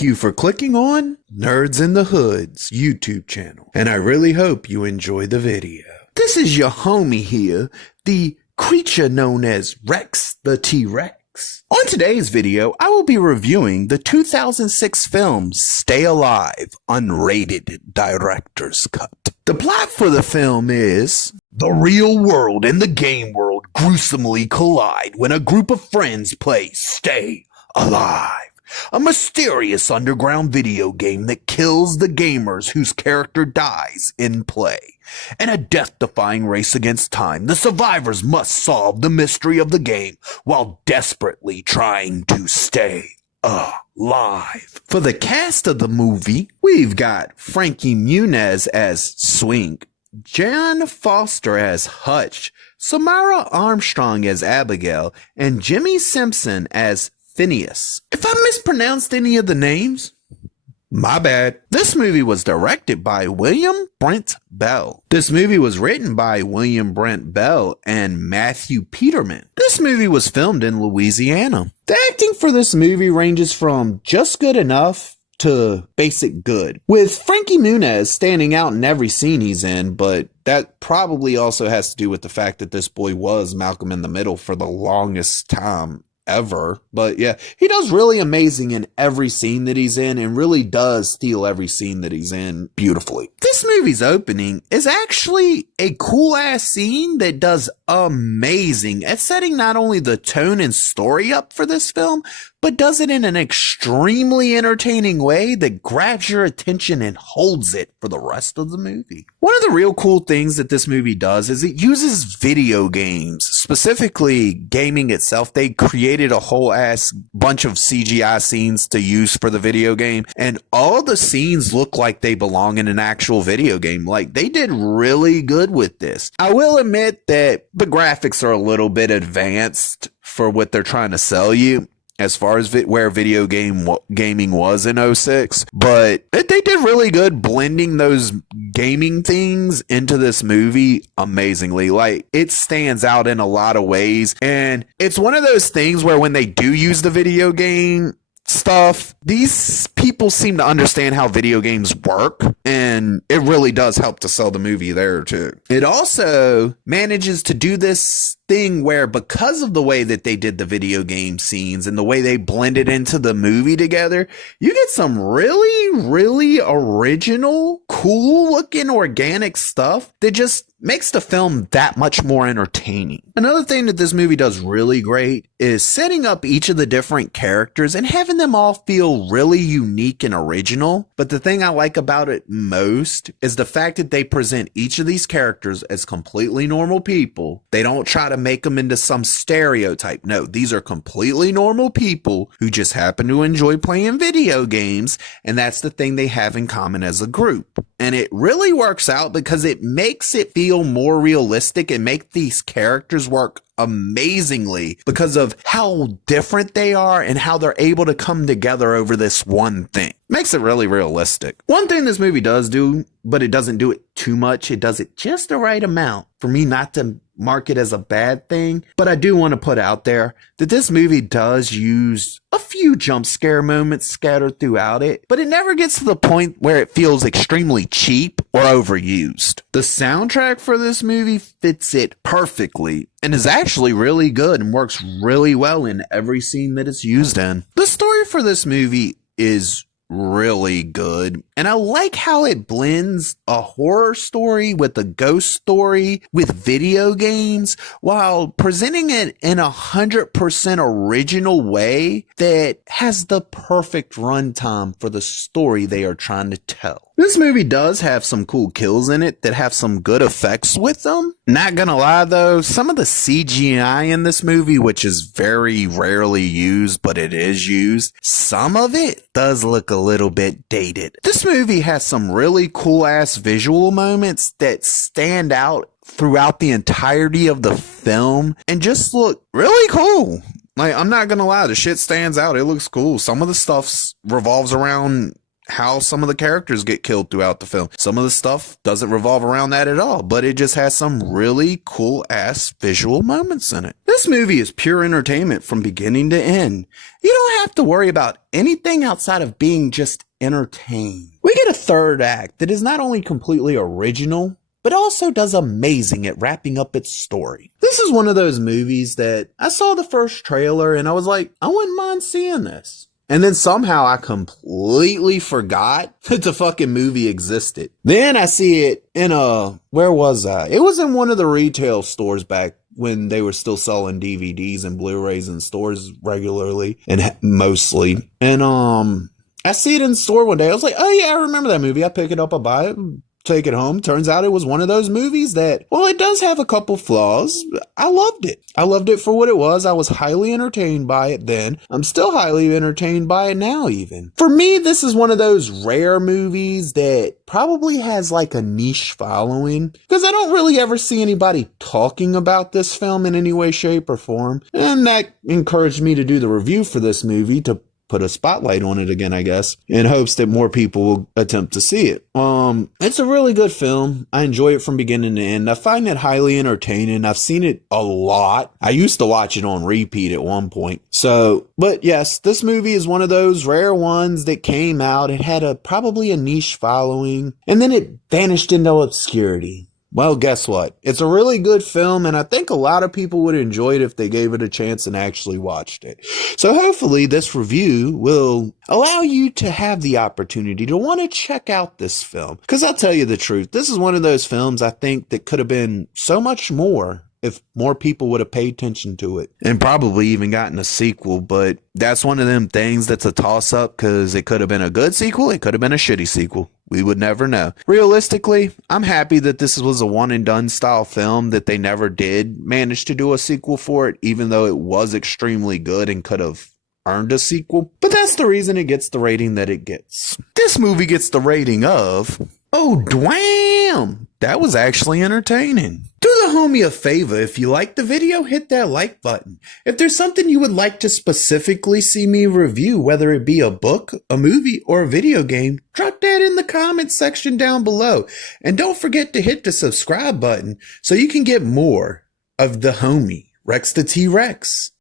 Thank you for clicking on Nerds in the Hood's YouTube channel, and I really hope you enjoy the video. This is your homie here, the creature known as Rex the T-Rex. On today's video, I will be reviewing the 2006 film Stay Alive, Unrated Director's Cut. The plot for the film is: the real world and the game world gruesomely collide when a group of friends play Stay Alive, a mysterious underground video game that kills the gamers whose character dies in play. In a death-defying race against time, the survivors must solve the mystery of the game while desperately trying to stay alive. For the cast of the movie, we've got Frankie Muniz as Swink, Jan Foster as Hutch, Samara Armstrong as Abigail, and Jimmy Simpson as Phineas. If I mispronounced any of the names, my bad. This movie was directed by William Brent Bell. This movie was written by William Brent Bell and Matthew Peterman. This movie was filmed in Louisiana. The acting for this movie ranges from just good enough to basic good, with Frankie Muniz standing out in every scene he's in, but that probably also has to do with the fact that this boy was Malcolm in the Middle for the longest time ever. But yeah, he does really amazing in every scene that he's in and really does steal every scene that he's in beautifully. This movie's opening is actually a cool ass scene that does amazing at setting not only the tone and story up for this film, but does it in an extremely entertaining way that grabs your attention and holds it for the rest of the movie. One of the real cool things that this movie does is it uses video games, specifically gaming itself. They created a whole ass bunch of CGI scenes to use for the video game, and all the scenes look like they belong in an actual video game. Like, they did really good with this. I will admit that the graphics are a little bit advanced for what they're trying to sell you as far as where video gaming was in 06, but they did really good blending those gaming things into this movie amazingly. Like, it stands out in a lot of ways, and it's one of those things where when they do use the video game stuff, these people seem to understand how video games work, and it really does help to sell the movie there too. It also manages to do this thing where, because of the way that they did the video game scenes and the way they blended into the movie together, you get some really original, cool looking organic stuff that just makes the film that much more entertaining. Another thing that this movie does really great is setting up each of the different characters and having them all feel really unique and original. But the thing I like about it most is the fact that they present each of these characters as completely normal people. They don't try to make them into some stereotype. No, these are completely normal people who just happen to enjoy playing video games, and that's the thing they have in common as a group. And it really works out because it makes it feel more realistic and make these characters work amazingly because of how different they are and how they're able to come together over this one thing. Makes it really realistic. One thing this movie does do, but it doesn't do it too much, it does it just the right amount for me not to mark it as a bad thing, but I do want to put out there that this movie does use a few jump scare moments scattered throughout it, but it never gets to the point where it feels extremely cheap or overused. The soundtrack for this movie fits it perfectly and is actually really good and works really well in every scene that it's used in. The story for this movie is really good, and I like how it blends a horror story with a ghost story with video games while presenting it in 100% original way that has the perfect runtime for the story they are trying to tell. This movie does have some cool kills in it that have some good effects with them. Not gonna lie though, some of the CGI in this movie, which is very rarely used, but it is used, some of it does look a little bit dated. This movie has some really cool ass visual moments that stand out throughout the entirety of the film and just look really cool. Like, I'm not gonna lie, the shit stands out. It looks cool. Some of the stuff revolves around how some of the characters get killed throughout the film. Some of the stuff doesn't revolve around that at all, but it just has some really cool ass visual moments in it. This movie is pure entertainment from beginning to end. You don't have to worry about anything outside of being just entertained. We get a third act that is not only completely original, but also does amazing at wrapping up its story. This is one of those movies that I saw the first trailer and I was like, I wouldn't mind seeing this. And then somehow I completely forgot that the fucking movie existed. Then I see it in where was I? It was in one of the retail stores back when they were still selling DVDs and Blu-rays in stores regularly and mostly. And I see it in the store one day. I was like, oh yeah, I remember that movie. I pick it up, I buy it, take it home. Turns out it was one of those movies that, well, it does have a couple flaws. I loved it. I loved it for what it was. I was highly entertained by it then. I'm still highly entertained by it now even. For me, this is one of those rare movies that probably has like a niche following because I don't really ever see anybody talking about this film in any way, shape, or form. And that encouraged me to do the review for this movie, to put a spotlight on it again, I guess, in hopes that more people will attempt to see it. It's a really good film. I enjoy it from beginning to end. I find it highly entertaining. I've seen it a lot. I used to watch it on repeat at one point. So, but yes, this movie is one of those rare ones that came out. It had probably a niche following, and then it vanished into obscurity. Well, guess what? It's a really good film, and I think a lot of people would enjoy it if they gave it a chance and actually watched it. So hopefully this review will allow you to have the opportunity to want to check out this film. Because I'll tell you the truth, this is one of those films I think that could have been so much more if more people would have paid attention to it and probably even gotten a sequel. But that's one of them things that's a toss up because it could have been a good sequel. It could have been a shitty sequel. We would never know. Realistically, I'm happy that this was a one and done style film, that they never did manage to do a sequel for it, even though it was extremely good and could have earned a sequel. But that's the reason it gets the rating that it gets. This movie gets the rating of, oh, damn, that was actually entertaining. Do the homie a favor. If you liked the video, hit that like button. If there's something you would like to specifically see me review, whether it be a book, a movie, or a video game, drop that in the comments section down below. And don't forget to hit the subscribe button so you can get more of the homie, Rex the T-Rex.